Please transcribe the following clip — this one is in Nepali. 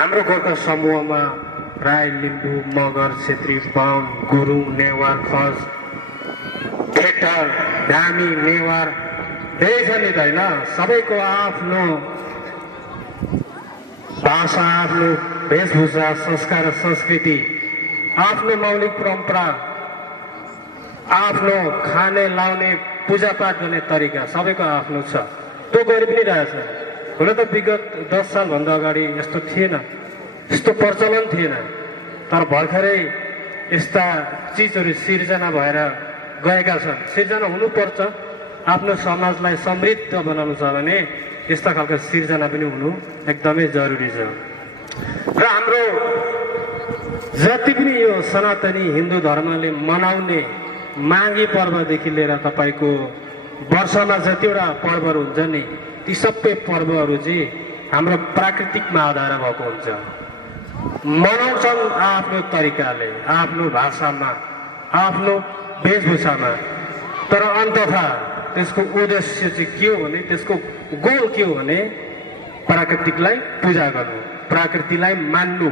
हाम्रो गोर्खा समूहमा राई, लिम्बू, मगर, छेत्री, बाहुन, गुरुङ, नेवार, खस, ठेक्टर, धामी, नेवार धेरै छ नि त होइन। सबैको आफ्नो भाषा, आफ्नो वेशभूषा, संस्कार र संस्कृति, आफ्नो मौलिक परम्परा, आफ्नो खाने लाउने पूजापाठ गर्ने तरिका सबैको आफ्नो छ। त्यो गरि पनि रहेछ। हुन त विगत 10 सालभन्दा अगाडि यस्तो थिएन, यस्तो प्रचलन थिएन। तर भर्खरै यस्ता चिजहरू सिर्जना भएर गएका छन्। सिर्जना हुनुपर्छ। आफ्नो समाजलाई समृद्ध बनाउनु छ भने यस्ता खालको सिर्जना पनि हुनु एकदमै जरुरी छ। र हाम्रो जति पनि यो सनातनी हिन्दू धर्मले मनाउने माघे पर्वदेखि लिएर तपाईँको वर्षमा जतिवटा पर्वहरू हुन्छ नि, ती सबै पर्वहरू चाहिँ हाम्रो प्राकृतिकमा आधार भएको हुन्छ। मनाउँछन् आफ्नो तरिकाले, आफ्नो भाषामा, आफ्नो वेशभूषामा। तर अन्ततः त्यसको उद्देश्य चाहिँ के हो भने, त्यसको गोल के हो भने प्राकृतिकलाई पूजा गर्नु, प्रकृतिलाई मान्नु।